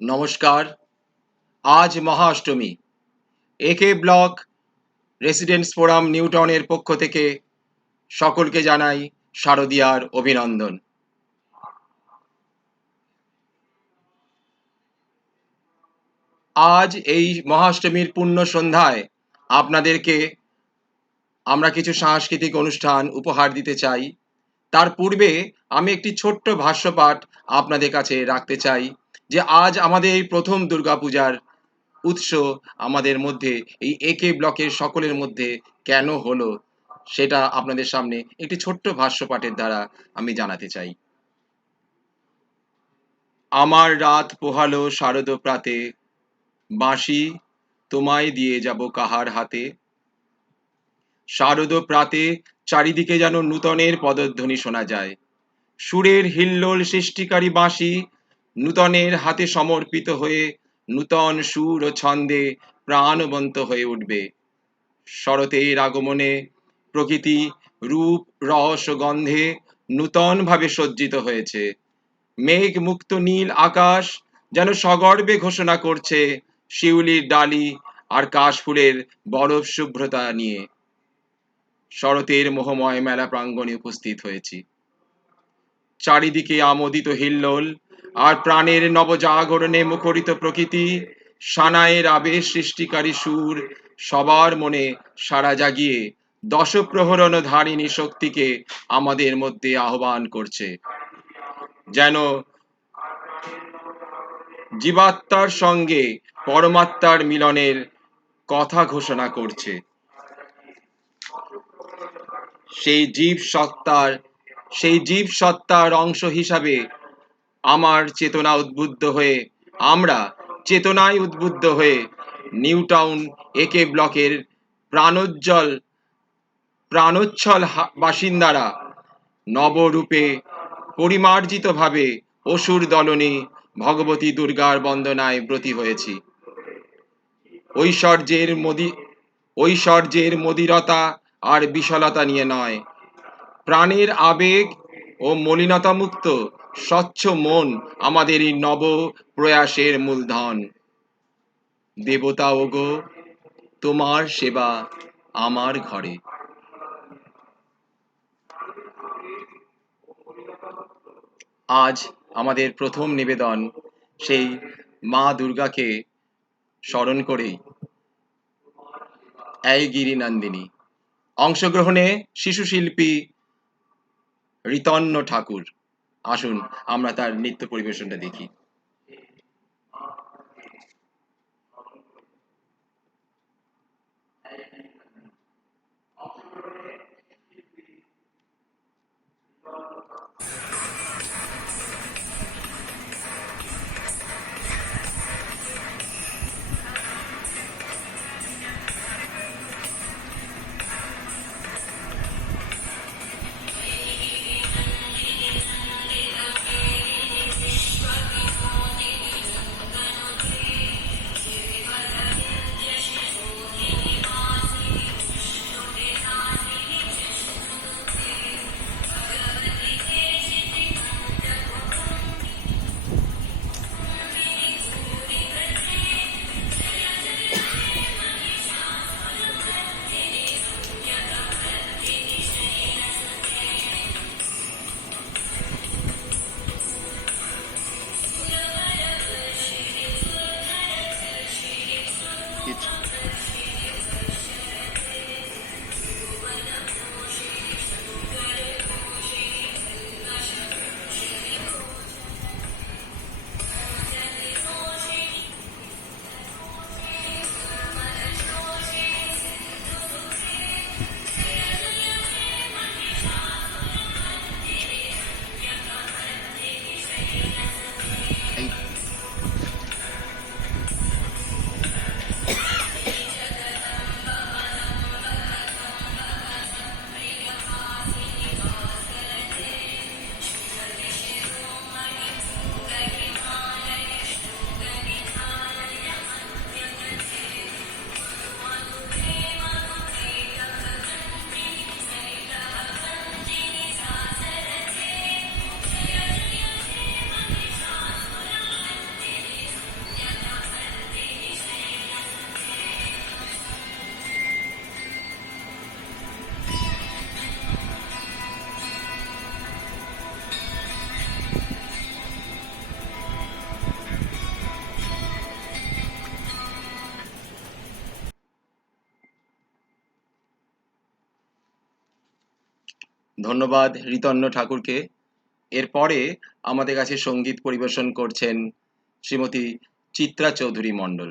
নমস্কার। আজ মহাষ্টমী। একে ব্লক রেসিডেন্টস ফোরাম নিউটাউনের পক্ষ থেকে সকলকে জানাই শারদীয়ার অভিনন্দন। আজ এই মহাষ্টমীর পুণ্য সন্ধ্যায় আপনাদেরকে আমরা কিছু সাংস্কৃতিক অনুষ্ঠান উপহার দিতে চাই। তার পূর্বে আমি একটি ছোট্ট ভাষ্যপাঠ আপনাদের কাছে রাখতে চাই যে আজ আমাদের এই প্রথম দুর্গাপূজার উৎস আমাদের মধ্যে এই একে ব্লকের সকলের মধ্যে কেন হলো সেটা আপনাদের সামনে একটি ছোট্ট ভাষ্যপাঠের দ্বারা আমি জানাতে চাই। আমার রাত পোহালো শারদ প্রাতে, বাঁশি তোমায় দিয়ে যাব কাহার হাতে। শারদ প্রাতে চারিদিকে যেন নূতনের পদধ্বনি শোনা যায়। সুরের হিল্লোল সৃষ্টিকারী বাঁশি নূতনের হাতে সমর্পিত হয়ে নূতন সুর ও ছন্দে প্রাণবন্ত হয়ে উঠবে। শরতের আগমনে প্রকৃতি রূপ রস ও গন্ধে নূতনভাবে সজ্জিত হয়েছে। মেঘ মুক্ত নীল আকাশ যেন সগর্বে ঘোষণা করছে শিউলির ডালি আর কাশফুলের বরফ শুভ্রতা নিয়ে। শরতের মোহময় মেলা প্রাঙ্গণে উপস্থিত হয়েছি। চারিদিকে আমোদিত হিল্লোল আর প্রাণের নবজাগরণে মুখরিত প্রকৃতি, সানাইয়ের আবেশ সৃষ্টিকারী সুর সবার মনে সাড়া জাগিয়ে দশপ্রহরণ ধারিণী শক্তিকে আমাদের মধ্যে আহ্বান করছে। যেন জীবাত্মার সঙ্গে পরমাত্মার মিলনের কথা ঘোষণা করছে। সেই জীব সত্তার অংশ হিসাবে আমরা চেতনায় উদ্বুদ্ধ হয়ে নিউটাউন একে ব্লকের প্রাণোচ্ছল বাসিন্দারা নবরূপে পরিমার্জিতভাবে অসুর দলনে ভগবতী দুর্গার বন্দনায় ব্রতী হয়েছি। ঐশ্বর্যের মদিরতা আর বিশালতা নিয়ে নয়, প্রাণের আবেগ ও মলিনতামুক্ত স্বচ্ছ মন আমাদের এই নব প্রয়াসের মূলধন। দেবতা ওগো, তোমার সেবা আমার ঘরে। আজ আমাদের প্রথম নিবেদন সেই মা দুর্গাকে স্মরণ করেই, এই গিরিনন্দিনী। অংশগ্রহণে শিশু শিল্পী ঋতন্য ঠাকুর। আসুন আমরা তার নৃত্য পরিবেশনটা দেখি। ধন্যবাদ ঋতন্য ঠাকুরকে। এরপরে আমাদের কাছে সঙ্গীত পরিবেশন করছেন শ্রীমতী চিত্রা চৌধুরী মণ্ডল।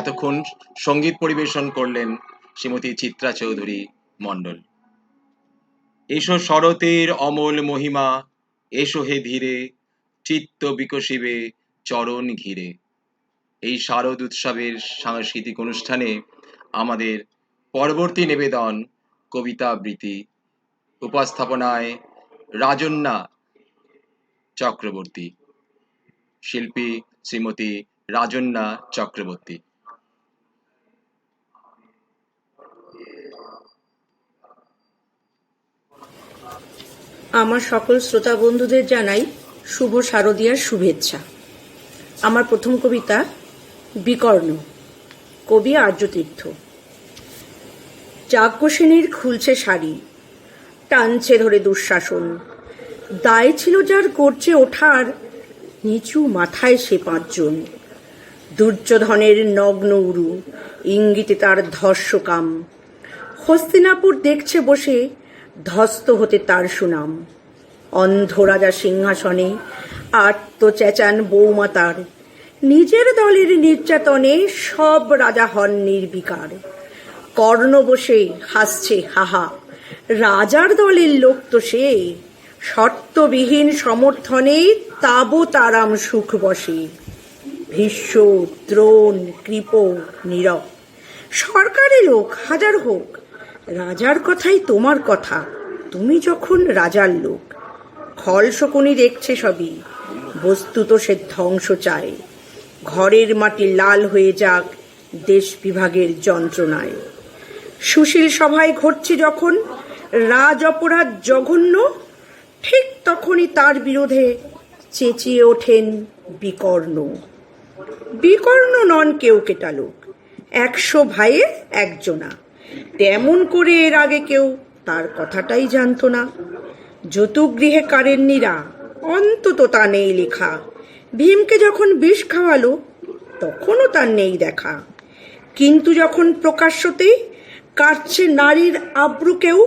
এতক্ষণ সঙ্গীত পরিবেশন করলেন শ্রীমতী চিত্রা চৌধুরী মণ্ডল। এসো শরতের অমল মহিমা, এসো হে ধীরে, চিত্ত বিকশিবে চরণ ঘিরে। এই শারদ উৎসবের সাংস্কৃতিক অনুষ্ঠানে আমাদের পরবর্তী নিবেদন কবিতা আবৃত্তি, উপস্থাপনায় রাজন্যা চক্রবর্তী, শিল্পী শ্রীমতী রাজন্যা চক্রবর্তী। আমার সকল শ্রোতা বন্ধুদের জানাই শুভ শারদীয়ার শুভেচ্ছা। আমার প্রথম কবিতা বিকর্ণ, কবি আর্যতীর্থ। যাজ্ঞসেনীর খুলছে শাড়ি, টানছে ধরে দুঃশাসন, দায় ছিল যার করছে ওঠার, নিচু মাথায় সে 5 জন। দুর্যোধনের নগ্ন উরু, ইঙ্গিতে তার ধর্ষকাম, হস্তিনাপুর দেখছে বসে, ধ্বস্ত হতে তার সুনাম। অন্ধ রাজা সিংহাসনে আর্ত চেঁচান বৌমাতার, নিজের দলের নির্যাতনে সব রাজা হন নির্বিকার। কর্ণ বসে হাসছে হাহা, রাজার দলের লোক তো সে। শর্তবিহীন সমর্থনে তাবৎ আরাম সুখ বসে। ভীষ্ম, দ্রোণ, কৃপ, নীরব, সরকারি লোক হাজার হোক, রাজার কথাই তোমার কথা, তুমি যখন রাজার লোক। খল শকুনি দেখছে সবই, বস্তুত সে ধ্বংস চায়। ঘরের মাটি লাল হয়ে যাক দেশ বিভাগের যন্ত্রণায়। সুশীল সভায় ঘটছে যখন রাজ অপরাধ জঘন্য, ঠিক তখনই তার বিরোধে চেঁচিয়ে ওঠেন বিকর্ণ। বিকর্ণ নন কেউ কেটা লোক, 100 ভাইয়ের একজনা। তেমন করে এর আগে কেউ তার কথাটাই জানতো না। যতুগৃহে কারেন্নিরা, অন্তত তা নেই লেখা। ভীমকে যখন বিষ খাওয়ালো তখনও তার নেই দেখা। কিন্তু যখন প্রকাশ্যতেই কাটছে নারীর আব্রুকেও,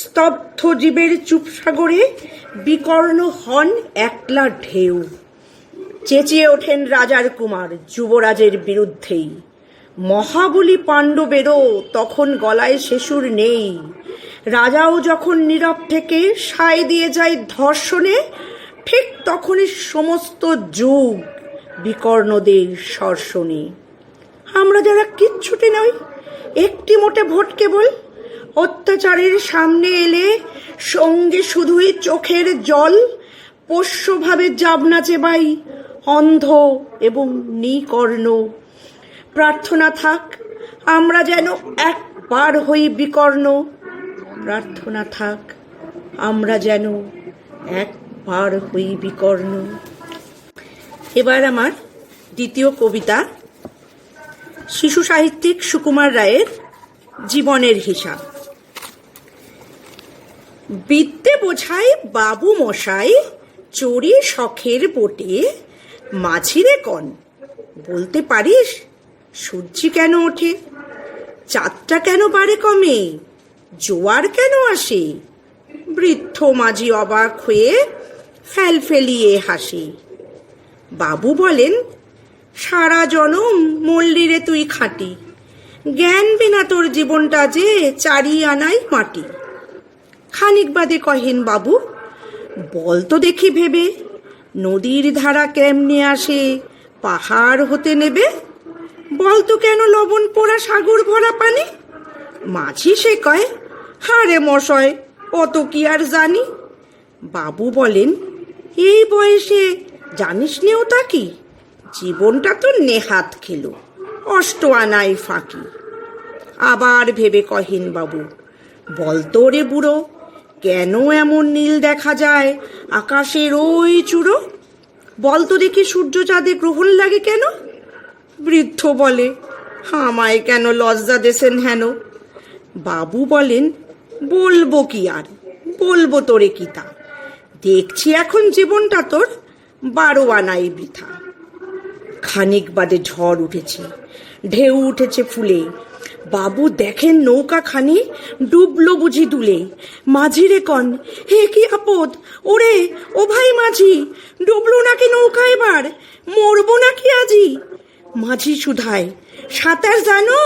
স্তব্ধ জীবের চুপসাগরে বিকর্ণ হন একলা ঢেউ। চেঁচিয়ে ওঠেন রাজার কুমার যুবরাজের বিরুদ্ধেই। মহাবলী পাণ্ডবেরও তখন গলায় শেষুর নেই। রাজাও যখন নীরব থেকে সায় দিয়ে যায় ধর্ষণে, ঠিক তখনই সমস্ত যুগ বিকর্ণদের সর্ষণে। আমরা যারা কিচ্ছুটি নই, একটি মোটে ভোট কেবল, অত্যাচারের সামনে এলে সঙ্গে শুধুই চোখের জল। পোষ্যভাবে যাবনা চেবাই, অন্ধ এবং নিকর্ণ। প্রার্থনা থাক আমরা যেন একবার হই বিকর্ণ। প্রার্থনা থাক আমরা যেন একবার হই বিকর্ণ। এবার আমার দ্বিতীয় কবিতা, শিশু সাহিত্যিক সুকুমার রায়ের জীবনের হিসাব। বিদ্যে বোঝাই বাবু মশাই, চড়ি শখের বোটে। মাঝিরে কন বলতে পারিস, সূর্যি কেন ওঠে? চাঁদটা কেন বাড়ে কমে? জোয়ার কেন আসে? বৃদ্ধ মাঝি অবাক হয়ে ফেলফেলিয়ে হাসে। বাবু বলেন, সারা জনম মল্লি রে তুই খাঁটি, জ্ঞান বিনা তোর জীবনটা যে 4 আনাই মাটি। খানিক বাদে কহেন বাবু, বল তো দেখি ভেবে, নদীর ধারা কেমনে আসে পাহাড় হতে নেবে? বল তো কেন লবণ পোড়া সাগর ভরা পানি? মাঝি সে কয়, হারে মশয় অত কি আর জানি। বাবু বলেন, এই বয়সে জানিস নেও তা কি? জীবনটা তো নেহাত খেলো, 8 আনাই ফাঁকি। আবার ভেবে কহেন বাবু, বল তো রে বুড়ো, কেন এমন নীল দেখা যায় আকাশের ওই চূড়ো? বল তো দেখি সূর্য চাঁদে গ্রহণ লাগে কেন? বৃদ্ধ বলে, আমায় কেন লজ্জা দেশেন হেন? বাবু বলেন, বলবো কি আর, বলবো তোরে কি তা, দেখছি এখন জীবনটা তোর 12 আনাই বৃথা। খানিক বাদে ঝড় উঠেছে, ঢেউ উঠেছে ফুলে। বাবু দেখেন নৌকা খানি ডুবলো বুঝি দুলে। মাঝিরে কন, হে কি আপদ, ওরে ও ভাই মাঝি, ডুবলো নাকি নৌকা এবার, মরবো নাকি আজি? মাঝি শুধায়, সাঁতার জানো?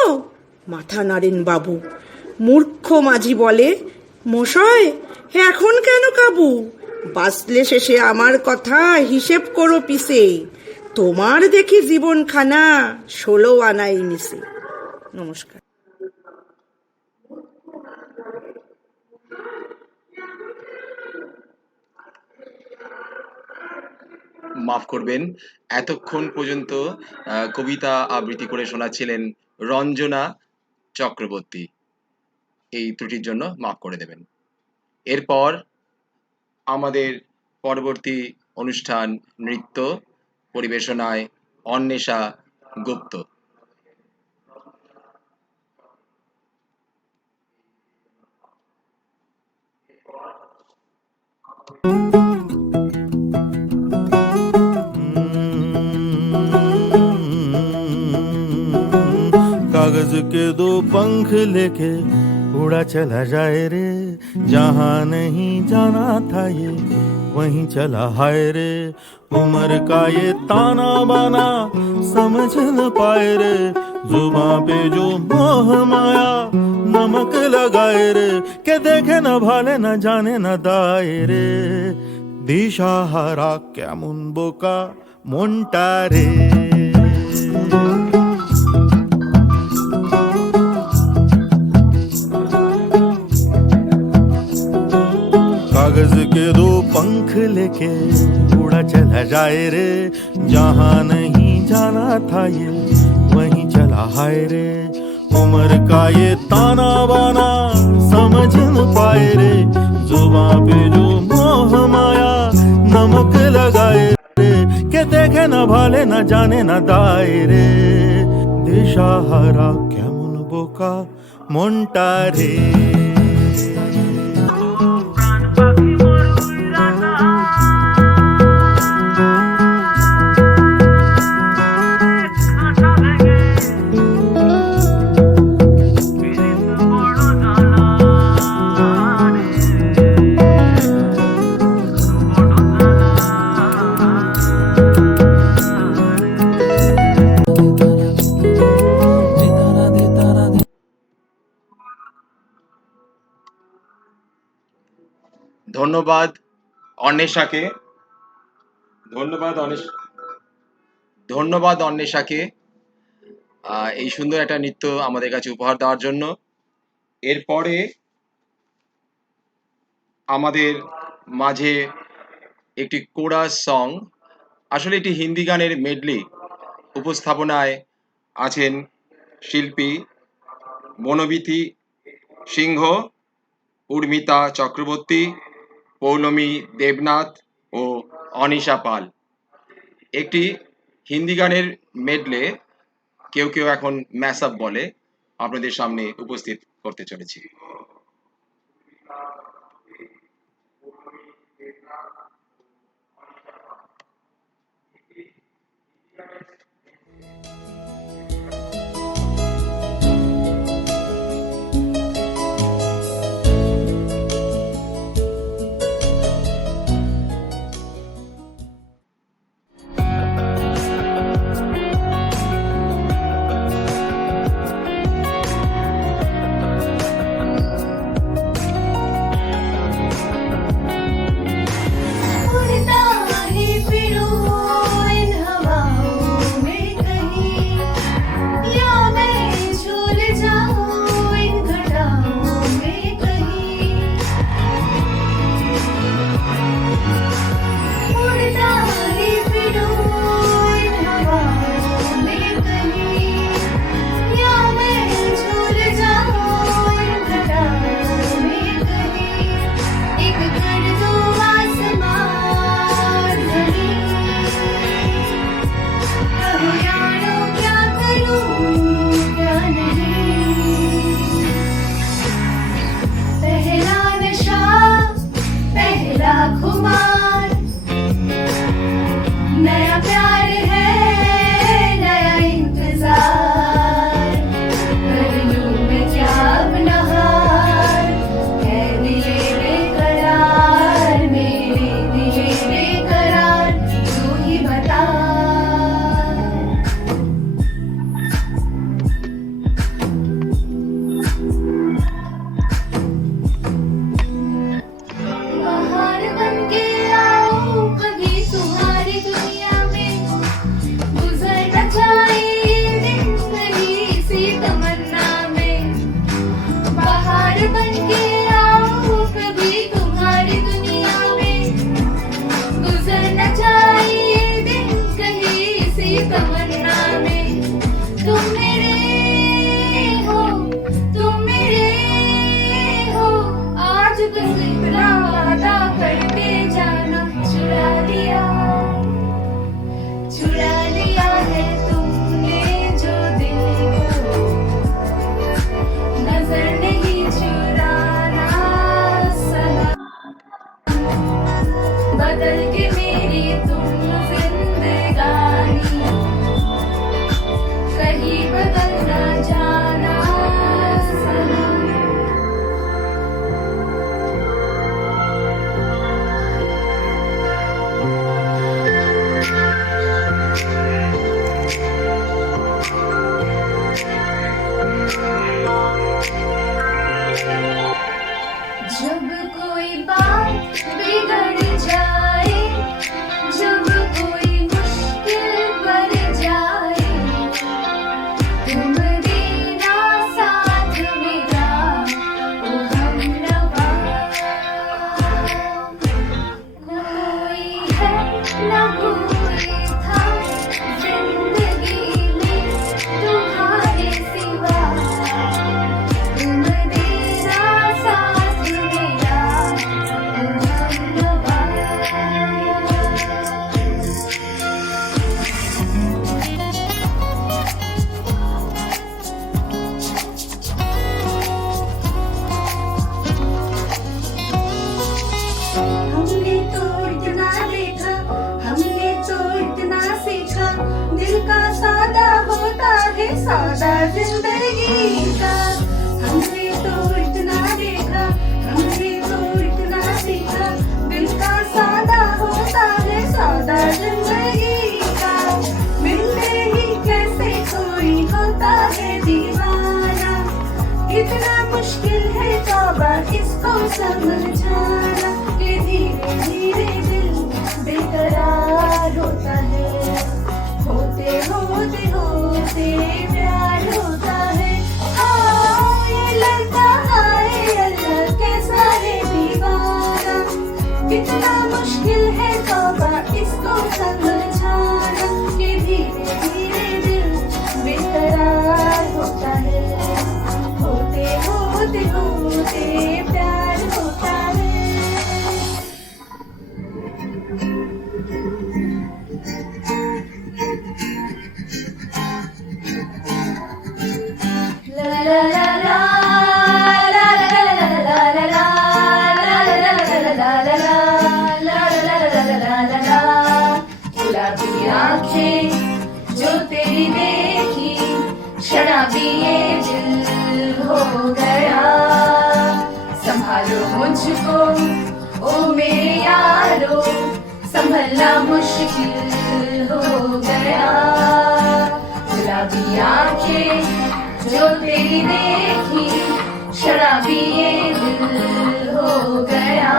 মাথা নাড়েন বাবু। মূর্খ মাঝি বলে, মশাই এখন কেন কাবু? বাঁচলে শেষে আমার কথা হিসেব করো পিসে, তোমার দেখি জীবনখানা 16 আনাই নিছে। নমস্কার। মাফ করবেন, এতক্ষণ পর্যন্ত কবিতা আবৃত্তি করে শোনাচ্ছিলেন রঞ্জনা চক্রবর্তী। এই ত্রুটির জন্য মাফ করে দেবেন। এরপর আমাদের পরবর্তী অনুষ্ঠান নৃত্য পরিবেশনায় অন্বেষা গুপ্ত। कागज के 2 पंख लेके उड़ा चला जाए रे, जहाँ नहीं जाना था ये वहीं चला हाय रे। उम्र का ये ताना बाना समझ न पाए रे, जुबां पे जो मोह माया नमक लगाए रे, के देखे न भाले न जाने न दाए रे। दिशाहारा কেমন বোকা মনটা রে। कागज के दो पंख लेके उड़ा चला जाए रे, जहाँ नहीं जाना था ये वहीं चला हाय रे। उम्र का ये ताना बाना समझ न पाए रे, जुबां पे जो मोह माया नमक लगाए रे, के देखे न भाले न जाने न दाए रे। दिशाहारा কেমন বোকা মনটা রে। ধন্যবাদ অন্বেষাকে, ধন্যবাদ অন্বেষাকে এই সুন্দর একটা নৃত্য আমাদের কাছে উপহার দেওয়ার জন্য। এরপরে আমাদের মাঝে একটি কোরাস সং, আসলে এটি হিন্দি গানের মেডলি, উপস্থাপনায় আছেন শিল্পী বনবিথি সিংহ, উর্মিতা চক্রবর্তী, পৌলমী দেবনাথ ও অনিশা পাল। একটি হিন্দি গানের মেডলে, কেউ কেউ এখন ম্যাসআপ বলে, আপনাদের সামনে উপস্থিত করতে চলেছি। तुम देना साथ मेरा ओ हमनवा, न कोई है न कोई था जिंदगी में तुम्हारे सिवा, तुम देना साथ मेरा ओ हमनवा। हमने तो इतना देखा, हमने तो इतना सीखा, दिल का सादा होता है सादा जिंदगी का। हमने तो इतना देखा, हमने तो इतना सीखा, दिल का सादा होता है सादा जिंदगी का। मिलते ही कैसे कोई होता है दीवाना, कितना मुश्किल है तौबा इसको समझाना, कि धीरे धीरे दिल बेकरार होता है, होते होते होते प्यार होता है। ये लगता है अल्लाह कैसा है दीवाना, कितना मुश्किल है तौबा इसको समझाना, कि धीरे धीरे दिल बेकरार होता है, होते होते होते प्यार होता है। ला ला ला ला ला ला ला ला ला गुलाबी आंखें जो तेरी देखी, शराबी ये दिल हो गया। संभालो मुझको ओ मेरे यारो, संभलना मुश्किल हो गया। गुलाबी आंखें जो तेरी देखी, शराबी ये दिल हो गया।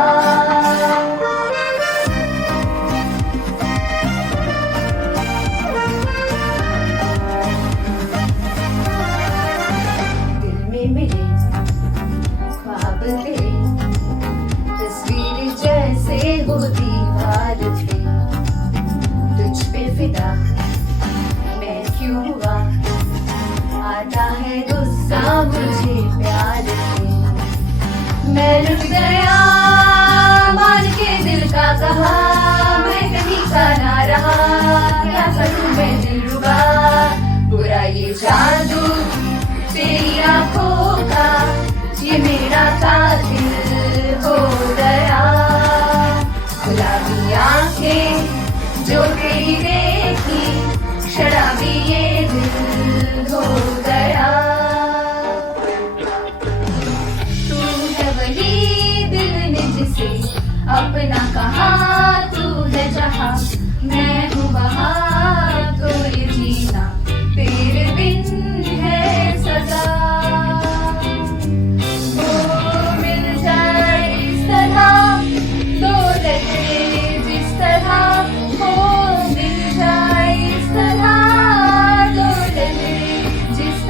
दिल में मिले ख्वाब तेरे, तस्वीर जैसे हो दीवार पे, तुझ पे फिदा मैं क्यों हुआ, आता है गुस्सा मुझे प्यार पे। मैं लुट गया मान के दिल का कहा, मैं कहीं का ना रहा, क्या करूं मैं दिलरुबा। बुरा ये जादू तेरी आंखों का, ये मेरा कातिल हो गया। गुलाबी आंखें जो तेरी देखी, शराबी ये दिल हो गया। तू है वही दिल ने जिसे अपना कहा, तू है जहाँ मैं हूँ वहाँ, तो ये जीना तेरे बिन है सजा। वो मिल जाए इस तरह दो लगे जिस तरह, हो मिल जाए इस तरह दो लगे जिस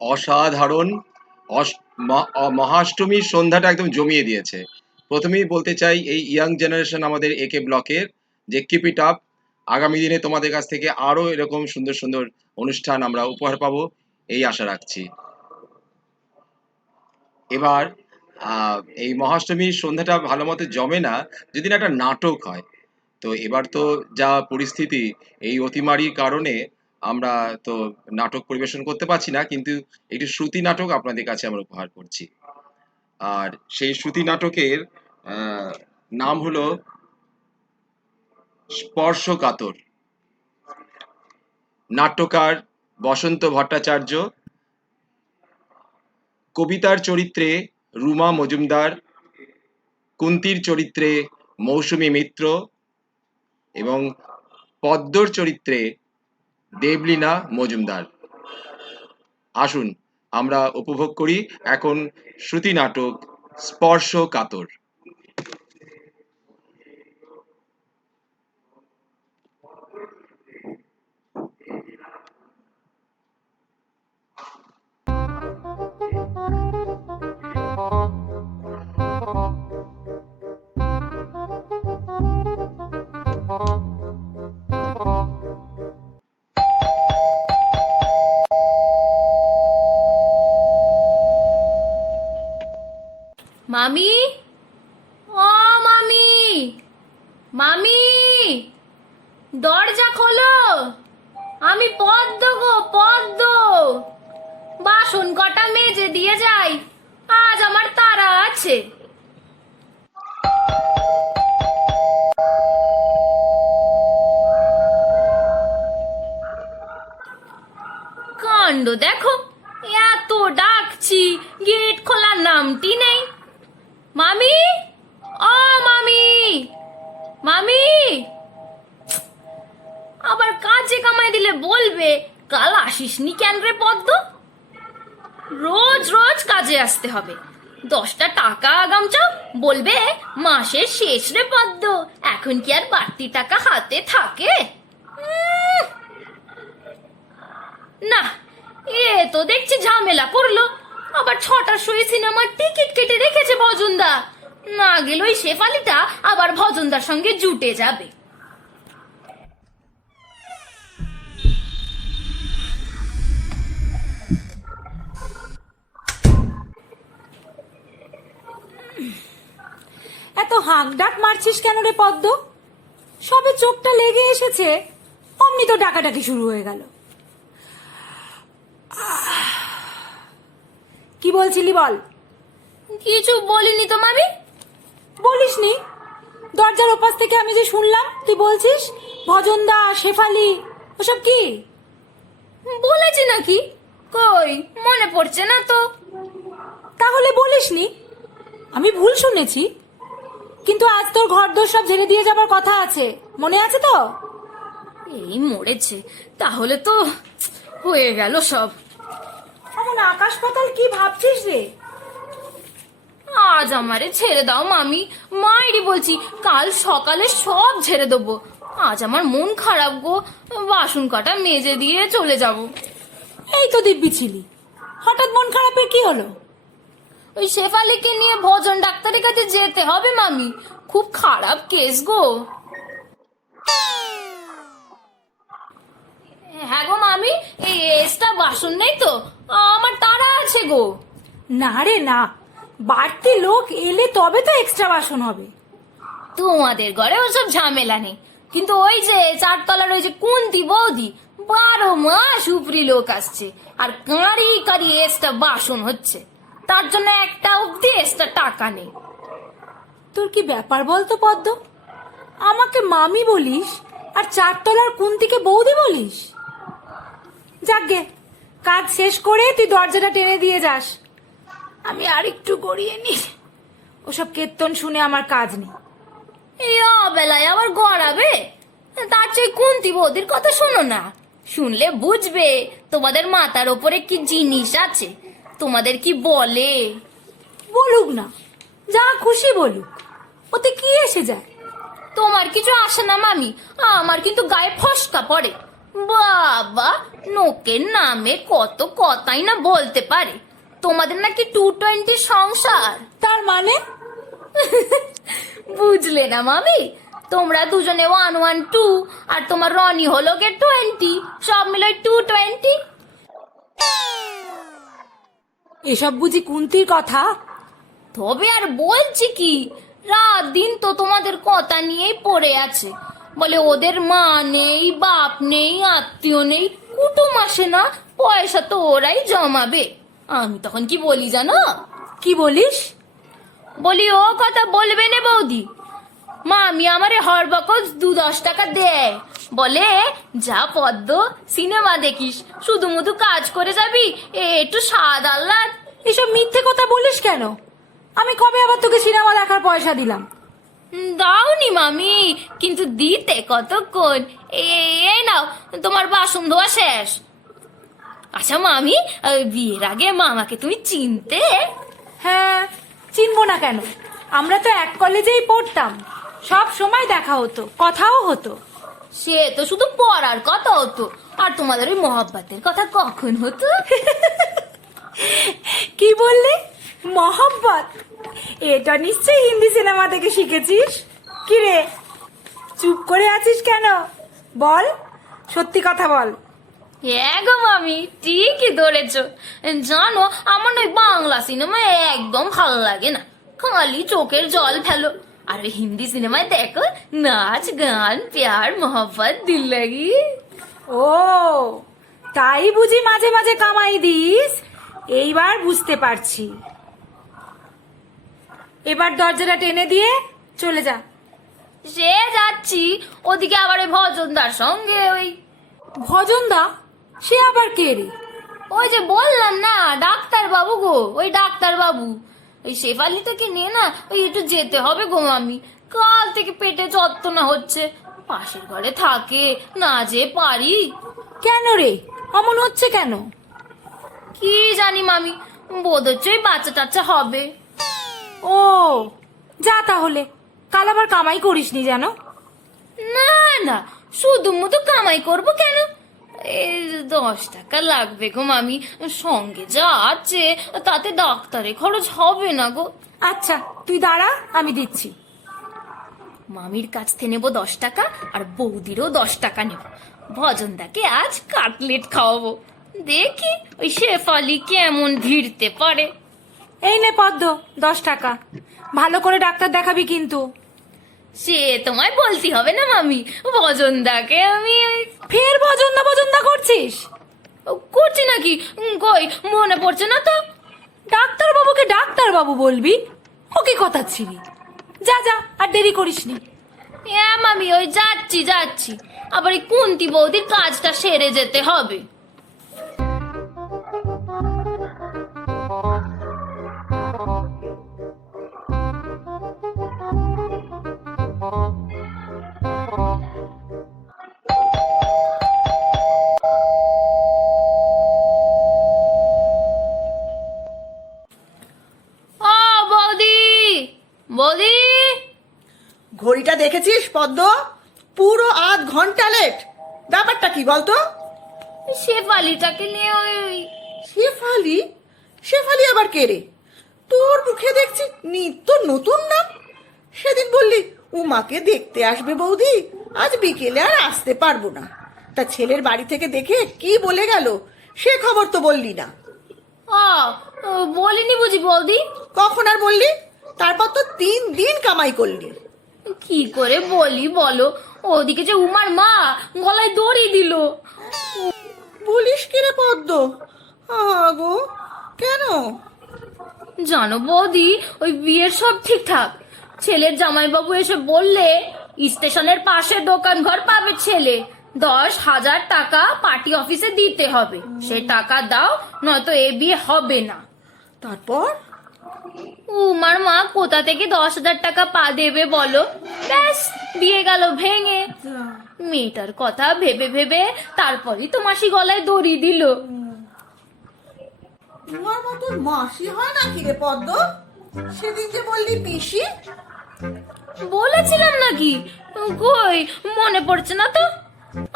অসাধারণ। মহাষ্টমীর সন্ধ্যাটা একদম জমিয়ে দিয়েছে। প্রথমেই বলতে চাই এই ইয়াং জেনারেশন আমাদের একে ব্লকের, যে কিপ ইট আপ। আগামী দিনে তোমাদের কাছ থেকে আরো এরকম সুন্দর সুন্দর অনুষ্ঠান আমরা উপহার পাবো, এই আশা রাখছি। এবার এই মহাষ্টমীর সন্ধ্যাটা ভালো মতো জমে না যদি না একটা নাটক হয়। তো এবার তো যা পরিস্থিতি, এই অতিমারির কারণে আমরা তো নাটক পরিবেশন করতে পারছি না, কিন্তু একটি শ্রুতি নাটক আপনাদের কাছে আমরা উপহার করছি। আর সেই শ্রুতি নাটকের নাম হলো স্পর্শকাতর। নাট্যকার বসন্ত ভট্টাচার্য, কবিতার চরিত্রে রুমা মজুমদার, কুন্তির চরিত্রে মৌসুমী মিত্র এবং পদ্মর চরিত্রে দেবলীনা মজুমদার। আসুন আমরা উপভোগ করি এখন শ্রুতি নাটক স্পর্শকাতর। মামি, ও মামি, মামি, দরজা খোলো। আমি পদ্ম গো, পদ্ম। বাসন কটা মেজে দিয়ে যাই, আজ আমার তাড়া আছে। কাণ্ড দেখো, এত ডাকছি, গেট খোলার নামটি নেই। মামি, ও মামি, মামি। আবার কাজে কামাই দিলে বলবে কাল আসিসনি কেন রে পদ্ম। রোজ রোজ কাজে আসতে হবে, 10টা টাকা আগাম চাও, বলবে মাসের শেষ রে পদ্ম, এখন কি আর বাড়তি টাকা হাতে থাকে? না, এ তো দেখছি ঝামেলা করলো। আবার 6টার সময় সিনেমার টিকিট কেটে রেখেছে ভজনদা, না গেল ওই শেফালিটা আবার ভজনদার সঙ্গে জুটে যাবে। এত হাঁক ডাক মারছিস কেন রে পদ্ম? সবে চোখটা লেগে এসেছে, অমনি তো ডাকাডাকি শুরু হয়ে গেল। কি বলছিলি বল? কিছু বলিনি তো মামি। বলিসনি? দরজার ওপাশ থেকে আমি যে শুনলাম তুই বলছিস ভজনদা, শেফালি, ওসব কি? বলেছি নাকি? কই মনে পড়ছে না তো। তাহলে বলিসনি, আমি ভুল শুনেছি। কিন্তু আজ তোর ঘরদোর সব ঝেড়ে দিয়ে যাবার কথা আছে, মনে আছে তো? এই মরেছে, তাহলে তো হয়ে গেল সব। এমন আকাশ পাতাল কি ভাবছিস রে? আজ আমারে ছেড়ে দাও মামি, মাইরি বলছি, কাল সকালে সব ছেড়ে দেবো। আজ আমার মন খারাপ গো, বাসন কাটা মেজে দিয়ে চলে যাব। এই তো দিব্যি ছিলি, হঠাৎ মন খারাপের কি হলো? ওই শেফালিকে নিয়ে ভজন ডাক্তারের কাছে যেতে হবে মামি, খুব খারাপ কেস গো। হ্যাঁ গো মামি, এই এক্সট্রা বাসন নেই তো, আমার তাড়া আছে গো। না রে না, বাড়তি লোক এলে তবে তো এক্সট্রা বাসন হবে। তোমাদের ঘরে ওসব ঝামেলা নেই, কিন্তু ওই যে 4তলার ওই যে কুন্তি বৌদি, 12 মাস উপরি লোক আসছে, আর কাঁড়ি কাঁড়ি এক্সট্রা বাসন হচ্ছে, তার জন্য একটা অব্দি এক্সট্রা টাকা নেই। তোর কি ব্যাপার বলতো পদ্ম? আমাকে মামি বলিস আর 4তলার কুন্তিকে বৌদি বলিস? যাকগে, কাজ শেষ করে তুই দরজাটা টেনে দিয়ে যাস, আমি আর একটু গড়িয়ে নি। ওসব কীর্তন শুনে আমার কাজ নেই। এই অবেলায় আবার গড়াবে? তার চেয়ে কুন্তি বৌদির কথা শোনো না, শুনলে বুঝবে তোমাদের মাথার ওপরে কি জিনিস আছে, তোমাদের কি বলে। বলুক না, যা খুশি বলুক, ওতে কি এসে যায়? তোমার কিছু আসে না মামি, আমার কিন্তু গায়ে ফসকা পড়ে। বাহ, বাবা, নোকের নামে কত কথাই না বলতে পারে। তোমাদের নাকি 220 সংসার। তার মানে? বুঝলে না মামি? তোমরা দুজনে 112 আর তোমার রনি হলো গে 20, সব মিলে 220। এসব বুঝি কুন্তির কথা? তবে আর বলছি কি, রাত দিন তো তোমাদের কথা নিয়েই পড়ে আছে। বলে ওদের মা নেই, বাপ নেই, আত্মীয় নেই, কুটুম আসে না, পয়সা তো ওরাই জমাবে। আমি তখন কি বলি জানো? কি বলিস? বলি ও কথা বলবে না বৌদি। মামি আমারে হরবকজ 2-10 টাকা দেয়, বলে যা পদ্ম সিনেমা দেখিস, শুধু মুধু কাজ করে যাবি, একটু স্বাদ আহ্লাদ। এসব মিথ্যে কথা বলিস কেন? আমি কবে আবার তোকে সিনেমা দেখার পয়সা দিলাম? দাওনি মামি, কিন্তু দিতে কতক্ষণ। এই নাও, তোমার বাসন ধোয়া শেষ। আচ্ছা মামি, বিয়ের আগে মামাকে তুমি চিনতে? হ্যাঁ, চিনবো না কেন? আমরা তো এক কলেজেই পড়তাম, সব সময় দেখা হতো, কথাও হতো। সে তো শুধু পড়ার কথা হতো, আর তোমাদের ওই মহব্বতের কথা কখন হতো? কি বললি? মহব্বত? এটা নিশ্চয়ই হিন্দি সিনেমা থেকে শিখেছিস। কি রে, চুপ করে আছিস কেন? বল, সত্যি কথা বল। হ্যাঁ গো মামি, ঠিকই ধরেছো। জানো, আমার ওই বাংলা সিনেমা একদম ভালো লাগে না, খালি চোখের জল ফেলো। আর ওই হিন্দি সিনেমায় দেখো, নাচ গান, প্যার মোহব্বত, দিল লাগি। ও, তাই বুঝি মাঝে মাঝে কামাই দিস? এইবার বুঝতে পারছি। এবার দরজাটা টেনে দিয়ে চলে যা। সে যাচ্ছি, ওদিকে আবার ওই ভজনদার সঙ্গে ওই। ভজনদা? সে আবার কে রে? ওই যে বললাম না, ডাক্তার বাবু গো, ওই ডাক্তার বাবু। ওই শেফালি থেকে নিয়ে না, ওই একটু যেতে হবে গো মামি। কাল থেকে পেটে যন্ত্রণা হচ্ছে, পাশের ঘরে থাকে, না যে পারি। কেন রে, অমন হচ্ছে কেন? কি জানি মামি, বোধ হচ্ছে ওই বাচ্চা টাচ্চা হবে। ও, যা তাহলে, কাল আবার কামাই করিসনি যেন। না না, শুধু মতো কামাই করবো কেন? এই 10 টাকা লাগবে গো মামি, সঙ্গে যা আছে তাতে ডাক্তারে খরচ হবে না গো। আচ্ছা, তুই দাঁড়া, আমি দিচ্ছি। মামির কাছ থেকে নেবো 10 টাকা, আর বৌদিরও 10 টাকা নেব। ভজনদাকে আজ কাটলেট খাওয়াবো, দেখি ওই শেফালি কেমন ভিড়তে পারে। এই নে পদ্ম, 10 টাকা। ভালো করে ডাক্তার দেখাবি কিন্তু। সে তোমায় বলতে হবে না মামি, ভজনদাকে আমি ফের ভজনদা ভজনদা করছিস? করছি নাকি? কই মনে পড়ছে না তো। ডাক্তার বাবুকে ডাক্তার বাবু বলবি? ওকে কথা ছিলি। যা যা, আর দেরি করিসনি। হ্যাঁ মামি, ওই যাচ্ছি যাচ্ছি, আবার এই কুন্তি বৌদির কাজটা সেরে যেতে হবে। ও বৌদি, বৌদি। ঘড়িটা দেখেছিস পদ্ম? পুরো আধ ঘন্টা লেট। ব্যাপারটা কি বলতো? শেফালিটাকে নিয়ে ওই। শেফালি? শেফালি আবার কে রে? তোর মুখে দেখছি নিত্য নতুন নাম। সেদিন বললি উমাকে দেখতে আসবে বৌদি, আজ বিকেলে আর আসতে পারবো না। তা ছেলের বাড়ি থেকে দেখে কি বলে গেল সে খবর তো বললি না। বলিনি বুঝি বৌদি? কখন আর বললি? তারপর তো 3 দিন কামাই করলি। কি করে বলি বলো, ওদিকে যে উমার মা গলায় দড়ি দিল। বলিস কি রে পদ্ম? আগো, কেন? জানো বৌদি, ওই বিয়ের সব ঠিকঠাক, ছেলের জামাইবাবু এসে বললে স্টেশনের পাশে দোকান ঘর পাবে ছেলে, 10,000 টাকা পার্টি অফিসে দিতে হবে। সে টাকা দাও, নয়তো এ বিয়ে হবে না। তারপর? উমার মা কোথা থেকে 10,000 টাকা পা দেবে বলো? ব্যাস, দিয়ে গেল ভেঙে। মেয়েটার কথা ভেবে ভেবে তারপরই তো মাসি গলায় দড়ি দিল। তোমার মতন মাসি হয় নাকি রে পদ্ম? সেদিন যে বললি পিসি। বলেছিলাম নাকি? কই মনে পড়ছে না তো।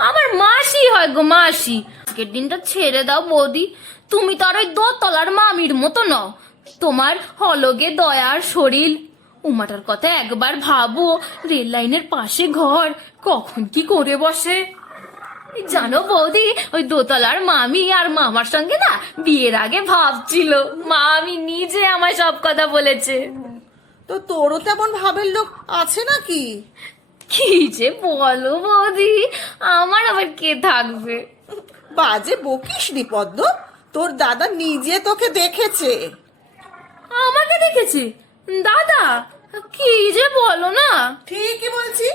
আমার মাসি হয় গো মাসি। আজকের দিনটা ছেড়ে দাও বৌদি, তুমি তো আর ওই দোতলার মামির মতো নও। তোমার হলগে দয়ার শরীর। উমাটার কথা একবার ভাবো, রেল লাইনের পাশে ঘর, কখন কি করে বসে। জানো বৌদি, ওই দোতলার মামি আর মামার সঙ্গে না বিয়ের আগে ভাবছিল, মামি নিজে আমায় সব কথা বলেছে। তো তোরও তেমন ভাবের লোক আছে নাকি? কি যে বলো বৌদি, আমার আবার কে থাকবে। বাজে বকিস নি পদ্ম, তোর দাদা নিজে তোকে দেখেছে। আমাকে দেখেছে দাদা? কি যে বলো না। ঠিকই বলছি,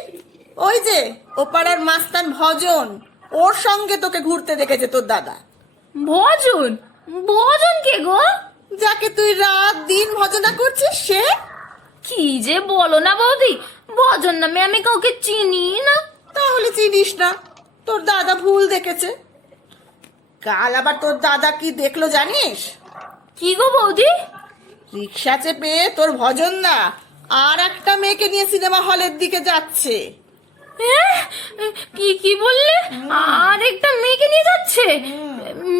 ওই যে ও পাড়ার মাস্তান ভজন, ওর সঙ্গে তোকে ঘুরতে দেখেছে তোর দাদা। ভজন? ভজন কে গো? যাকে তুই রাত দিন ভজনা করছিস সে। কি যে বলো না বৌদি, ভজন নামে আমি কাউকে চিনি না। তাহলে চিনিস না, তোর দাদা ভুল দেখেছে। কাল আবার তোর দাদা কি দেখলো জানিস? কি গো বৌদি? রিক্সা চেপে তোর ভজন না আর একটা মেয়েকে নিয়ে সিনেমা হলের দিকে যাচ্ছে। কি কি বললে? আর একটা মেয়েকে নিয়ে যাচ্ছে?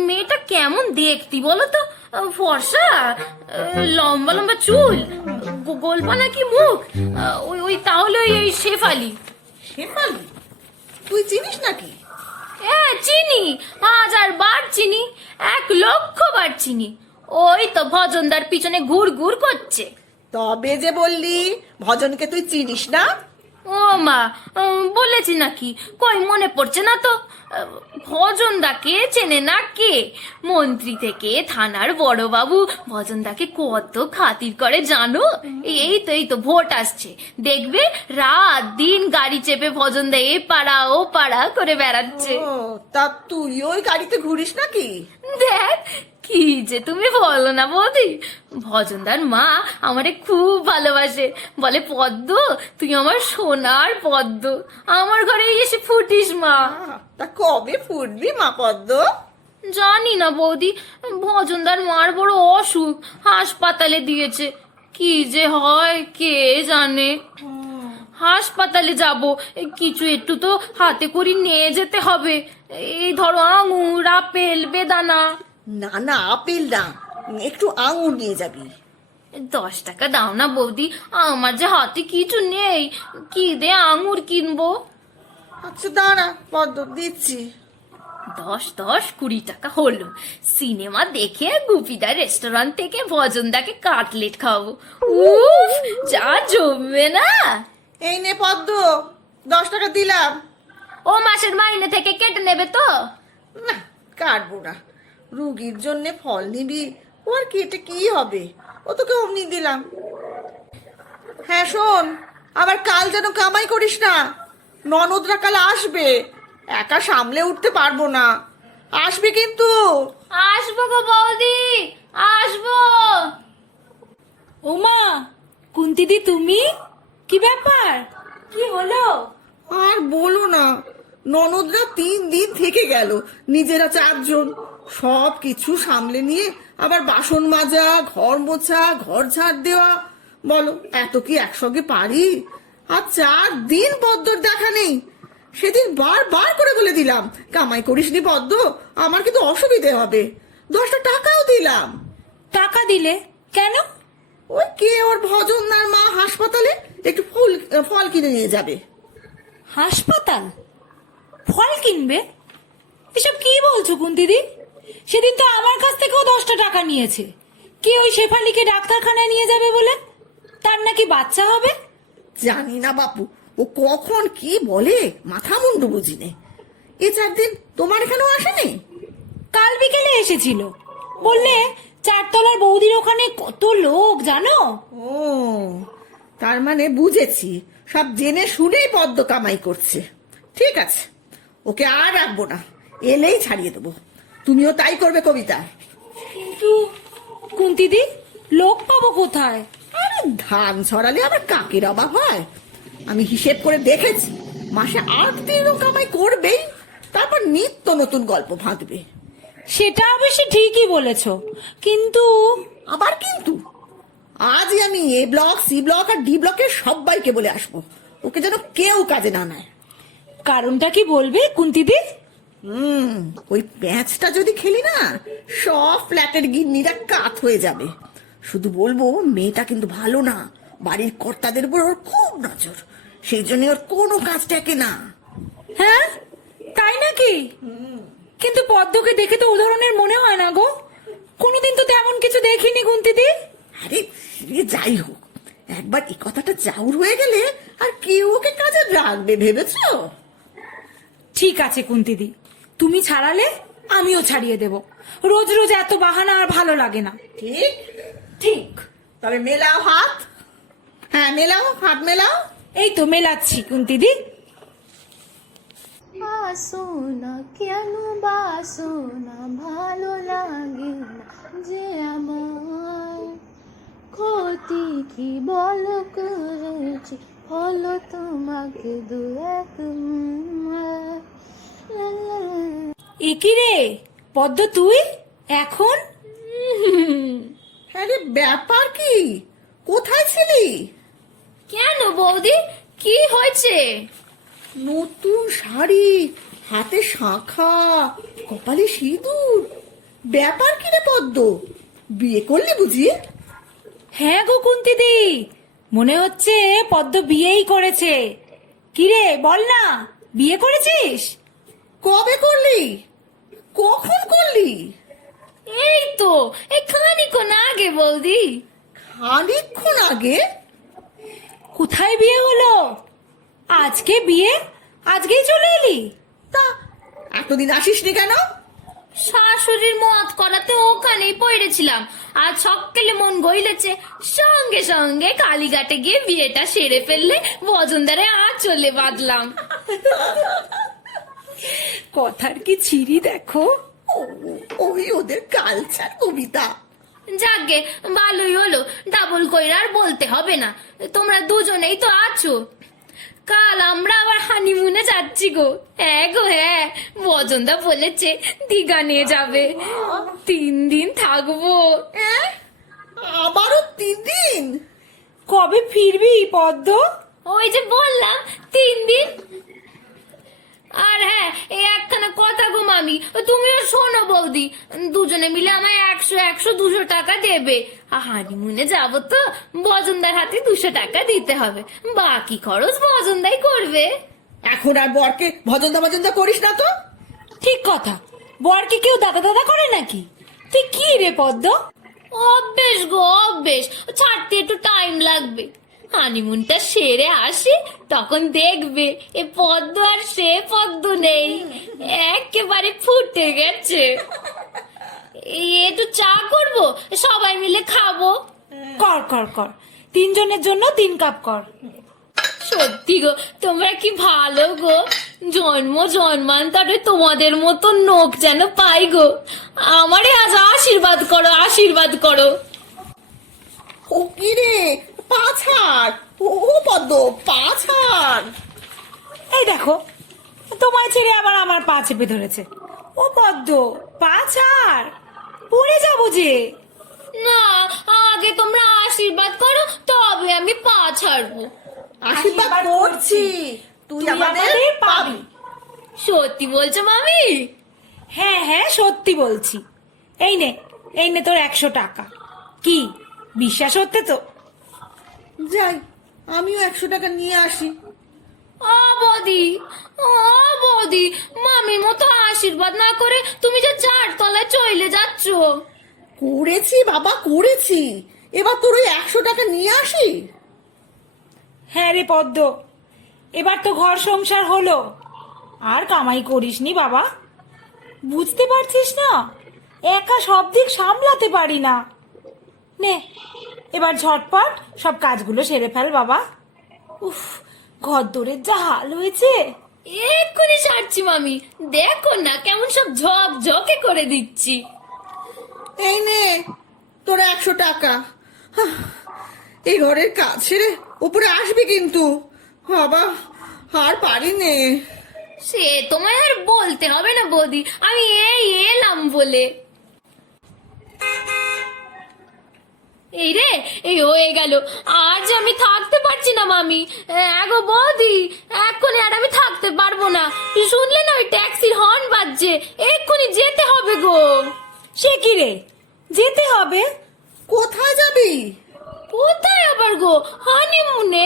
মেয়েটা কেমন দেখতি বলো তো? ফর্সা, লম্বা লম্বা চুল, গোলপানা কি মুখ, ওই ওই তাহলে ওই শেফালি। শেফালি? তুই চিনিস নাকি? হ্যাঁ চিনি, 1000 বার চিনি, 1,00,000 বার চিনি। ওই তো ভজনদার পিছনে ঘুর ঘুর করছে। তবে যে বললি ভজনকে তুই চিনিস না? ও মা, বলেছি নাকি? কই মনে পড়ছে না তো। ভজনদাকে চেনে না কে? মন্ত্রী থেকে থানার বড়বাবু ভজনদাকে কত খাতির করে জানো? এই তো ভোট আসছে, দেখবে রাত দিন গাড়ি চেপে ভজনদা এ পাড়া ও পাড়া করে বেড়াচ্ছে। ও, তা তুই ওই গাড়িতে ঘুরিস নাকি? দেখ কি যে তুমি বলো না বৌদি, ভজনদার মা আমারে খুব ভালোবাসে, বলে পদ্ম তুই আমার সোনার পদ্ম, আমার ঘরে এসে ফুটিস মা। তা কবে ফুটবি মা পদ্ম? জানি না বৌদি, ভজনদার মার বড় অসুখ, হাসপাতালে দিয়েছে। কি যে হয় কে জানে। হাসপাতালে যাব, কিছু একটু তো হাতে করে নিয়ে যেতে হবে। এই ধরো আঙুর, আপেল, বেদানা। না না, আপেল না, একটু আঙুর নিয়ে যাবি। 10 টাকা দাও না বৌদি, আমার যে হাতে কিছু নেই, কি দে আঙুর কিনবো। আচ্ছা দাঁড়া পদ্ম, দিচ্ছি। 10-20 টাকা হলো। সিনেমা দেখে গুপিদার রেস্টুরেন্ট থেকে ভজনদাকে কাটলেট খাবো। উফ, যা জমবে না। এই নে পদ্ম, 10 টাকা দিলাম। ও মাসের মাইনে থেকে কেটে নেবে তো? না, কাটবো না। রুগীর জন্য ফল নিবি, ও আর কেটে কি হবে, ও তোকে অমনি দিলাম। হ্যাঁ শোন, আবার কাল যেন কামাই করিস না, ননদরা কাল আসবে, একা সামলে উঠতে পারবো না, আসবি কিন্তু। আসবো গো বৌদি, আসবো। ওমা, কুন্তিদি তুমি? কি ব্যাপার, কি হলো? আর বলো না, ননদরা 3 দিন থেকে গেল, নিজেরা 4 জন, সব কিছু সামলে নিয়ে আবার বাসন মাজা, ঘর মোছা, ঘর ঝাড় দেওয়া, বলো এত কি একসঙ্গে পারি? আর 4 দিন পদ্মর দেখা নেই। সেদিন বারবার করে বলে দিলাম কামাই করিসনি পদ্ম, আমার কিন্তু অসুবিধে হবে। 10টা টাকাও দিলাম। টাকা দিলে কেন? ওই কে ওর ভজনদার মা হাসপাতালে, একটু ফল কিনে নিয়ে যাবে। হাসপাতাল? ফল কিনবে? এসব কি বলছো কুন্তিদি? সেদিন তো আমার কাছ থেকেও 10টা টাকা নিয়েছে। কি ওই শেফালিকে ডাক্তারখানায় নিয়ে যাবে বলে? তার নাকি বাচ্চা হবে? জানি না বাপু, ও কখন কি বলে মাথা মুন্ডু বুঝি নে। এ 4 দিন তোমার এখানেও আসেনি? কাল বিকেলে এসেছিল, বললে 4 তলার বৌদির ওখানে কত লোক জানো। ও, তার মানে বুঝেছি, সব জেনে শুনেই পদ্ম কামাই করছে। ঠিক আছে, ওকে আর রাখবো না, এলেই ছাড়িয়ে দেবো। তুমিও তাই করবে কবিতা? কিন্তু কুন্তিদি, লোক পাবো কোথায়? আরে ধান ছড়ালে আবার কাকের অভাব হয়? আমি হিসেব করে দেখেছি, মাসে 8 দিনও কামাই করবেই, তারপর নিত্য নতুন গল্প ভাঁধবে। সেটা অবশ্য ঠিকই বলেছো, কিন্তু আবার কিন্তু আজই আমি এ ব্লক, সি ব্লক আর ডি ব্লকের সবাইকে বলে আসবো, ওকে যেন কেউ কাজে না নেয়। কারণটা কি বলবে কুন্তিদি? ওই প্যাঁচটা যদি খেলি না, সব ফ্ল্যাটের গিন্নিরা কাত হয়ে যাবে। শুধু বলবো, মেয়েটা কিন্তু ভালো না, বাড়ির কর্তাদের উপর ওর খুব নজর, সেই জন্য ওর কোনো কাজ থাকে না। হ্যাঁ, তাই নাকি? কিন্তু পদ্মকে দেখে তো উদাহরণের মনে হয় না গো। কোনোদিন তো তেমন কিছু দেখিনি কুন্তিদি। আরে সে যাই হোক, একবার এই কথাটা চাউর হয়ে গেলে আর কেউ ওকে কাজে রাখবে ভেবেছো? ঠিক আছে কুন্তিদি, তুমি ছাড়ালে আমিও ছাড়িয়ে দেব। রোজ রোজ এত বাহানা আর ভালো লাগে না। ঠিক ঠিক, তবে মেলাও হাত। হ্যাঁ মেলাও, হাত মেলাও। এই তো মেলাচ্ছি কুন্তিদি। বাসনা কেন বাসনা ভালো লাগে না যে আমার, ক্ষতি কি বল করেছি হলো তোমাকে দু এক এ কি রে পদ্ম, তুই এখন? আরে ব্যাপার কি, কোথায় ছিলি? কেন বৌদি, কি হয়েছে? নতুন শাড়ি, হাতে শাঁখা, কপালে সিঁদুর, ব্যাপার কি রে পদ্ম, বিয়ে করলি বুঝি? হ্যাঁ গো কুন্তিদি, মনে হচ্ছে পদ্ম বিয়েই করেছে। কিরে বল না, বিয়ে করেছিস? কবে করলি, কখন করলি? এই তো খানিকক্ষণ আগে বৌদি। খানিকক্ষণ আগে? কোথায় বিয়ে হলো? আজকে বিয়ে, আজকেই চলে এলি? তা এতদিন আসিসনি কেন? শাশুড়ির মত করাতে ওখানেই পড়েছিলাম, আর সকালে মন গইলেছে সঙ্গে সঙ্গে কালীঘাটে গিয়ে বিয়েটা সেরে ফেললে বজনদারে চলে বাঁধলাম। কথার কি ছিরি দেখো। ওই ওদের কালচার কবিতা। যাকে ভালোই হলো, ডাবল কইরা আর বলতে হবে না, তোমরা দুজনেই তো আছো। কাল আমরা আবার হানিমুনে যাচ্ছি গো। হ্যাঁ গো হ্যাঁ, বজনদা বলেছে দীঘা নিয়ে যাবে, 3 দিন থাকবো। আবারও 3 দিন? কবে ফিরবি পদ্ম? ওই যে বললাম 3 দিন। আর হ্যাঁ, এই একখানা কথা গো মামি, তুমিও শোনো বৌদি, দুজনে মিলে আমায় 100-200 টাকা দেবে। হানিমুনে যাবো তো, বজনদার হাতে 200 টাকা দিতে হবে, বাকি খরচ বজনদাই করবে। এখন আর বরকে ভজনদা ভজনদা করিস না তো। ঠিক কথা, বরকে কেউ দাদা দাদা করে নাকি? তুই কি রে পদ্ম? অভ্যেস গো অভ্যেস, ছাড়তে একটু টাইম লাগবে। হানিমুনটা সেরে আসি, তখন দেখবে এ পদ্ম আর সে পদ্ম নেই, একেবারে ফুটে গেছে। একটু চা করবো, সবাই মিলে খাবো। কর কর কর, 3 জনের জন্য 3 কাপ কর। সত্যি গো, তোমরা কি ভালো গো, জন্ম জন্মান্তরে তোমাদের মতো নোক যেন পাই গো। আমারে আজ আশীর্বাদ করো, আশীর্বাদ করো। ও কি রে, পা ছাড়। ও পদ্ম, পা ছাড়। এই দেখো, তোমায় ছেড়ে আবার আমার পা চেপে ধরেছে। ও পদ্ম, পা ছাড়, পড়ে যাবো যে। না, আগে তোমরা আশীর্বাদ করো, তবে আমি পা ছাড়বো। আশীর্বাদ করছি, তুই আমাদের পাবি। সত্যি বলছো মামি? হ্যাঁ হ্যাঁ, সত্যি বলছি। এই নে, এই নে তোর 100 টাকা। কি বিশ্বাস হচ্ছে তো? যাই, আমিও 100 টাকা নিয়ে আসি। ও বৌদি, মামির মতো আশীর্বাদ না করে তুমি যে 4 তলায় চলে যাচ্ছ। করেছি বাবা, করেছি, এবার তোর ওই 100 টাকা নিয়ে আসি। হ্যাঁ রে পদ্ম, এবার তো ঘর সংসার হলো, আর কামাই করিসনি বাবা। বুঝতে পারছিস না, একা সব দিক সামলাতে পারি না। নে, এবার ঝটপট সব কাজগুলো সেরে ফেল বাবা। উফ, ঘর দোরের যা হাল হয়েছে। এক্ষুনি সারছি মামি, দেখো না কেমন সব ঝকঝকে করে দিচ্ছি। এই নে তোর 100 টাকা। এই ঘরের কাজ সেরে উপরে আসবি কিন্তু, বাবা আর পারি নে। সে তোমায় আর বলতে হবে না বৌদি, আমি এই এলাম বলে। এই রে, এই হয়ে গেল। আজ আমি থাকতে পারছি না মামি। এগো বৌদি, এক্ষুনি আর আমি থাকতে পারবো না। শুনলে না ওই ট্যাক্সির হর্ন বাজছে, এক্ষুনি যেতে হবে গো। সে কি রে, যেতে হবে? কোথায় যাবি? কোথায় আবার গো, হানিমুনে।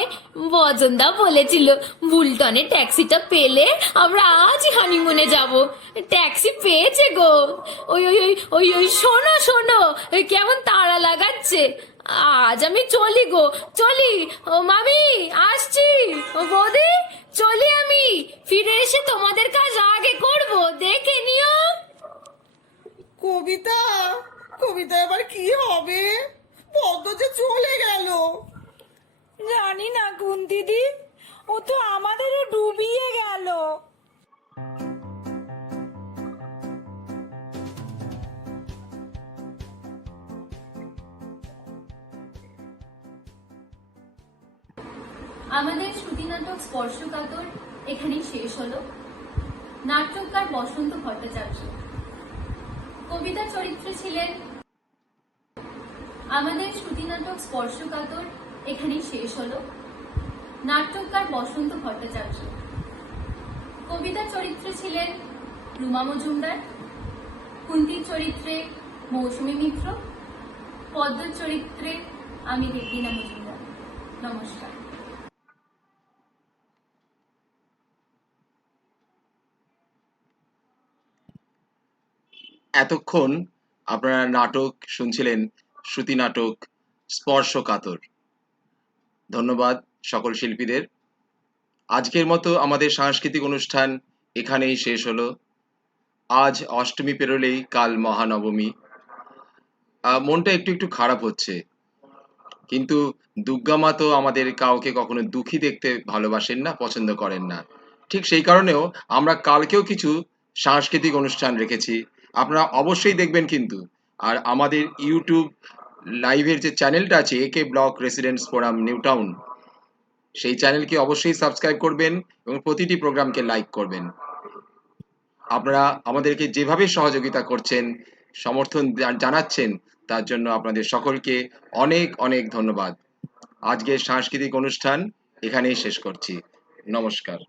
বজনদা বলেছিল বুলটনে ট্যাক্সিটা পেলে আমরা আজই হানিমুনে যাব। ট্যাক্সি পেয়েছে গো। ওই ওই ওই ওই ওই শোনো শোনো, ওই কেমন তাড়া লাগাচ্ছে। আজ আমি চলি গো, চলি। ও মামি, আসছি। ও বৌদি, চলি আমি। ফিরে এসে তোমাদের কাজ আগে করব, দেখে নিও। কবিতা, কবিতা এবার কি হবে? পদ্ম যে চলে গেল। জানি না কুন্তিদি, ও তো আমাদেরও ডুবিয়ে গেল। আমাদের শ্রুতি নাটক স্পর্শকাতর এখানেই শেষ হলো। নাট্যকার বসন্ত ভট্টাচার্য, কবিতা চরিত্রে ছিলেন। আমাদের শ্রুতি নাটক স্পর্শকাতর এখানেই শেষ হলো। নাট্যকার বসন্ত ভট্টাচার্য, কবিতা চরিত্রে ছিলেন রুমা মজুমদার, কুন্তির চরিত্রে মৌসুমী মিত্র, পদ্ম চরিত্রে আমি দেবলীনা মজুমদার। নমস্কার। এতক্ষণ আপনারা নাটক শুনছিলেন, শ্রুতি নাটক স্পর্শকাতর। ধন্যবাদ সকল শিল্পীদের। আজকের মতো আমাদের সাংস্কৃতিক অনুষ্ঠান এখানেই শেষ হলো। আজ অষ্টমী পেরোলেই কাল মহানবমী। মনটা একটু একটু খারাপ হচ্ছে, কিন্তু দুর্গা মা তো আমাদের কাউকে কখনো দুঃখী দেখতে ভালোবাসেন না, পছন্দ করেন না। ঠিক সেই কারণেও আমরা কালকেও কিছু সাংস্কৃতিক অনুষ্ঠান রেখেছি, আপনারা অবশ্যই দেখবেন কিন্তু। আর আমাদের ইউটিউব লাইভের যে চ্যানেলটা আছে, একে block residents forum new town, সেই চ্যানেলকে অবশ্যই সাবস্ক্রাইব করবেন এবং প্রতিটি প্রোগ্রামকে লাইক করবেন। আপনারা আমাদেরকে যেভাবে সহযোগিতা করছেন, সমর্থন জানাচ্ছেন, তার জন্য আপনাদের সকলকে অনেক অনেক ধন্যবাদ। আজকের সাংস্কৃতিক অনুষ্ঠান এখানেই শেষ করছি। নমস্কার।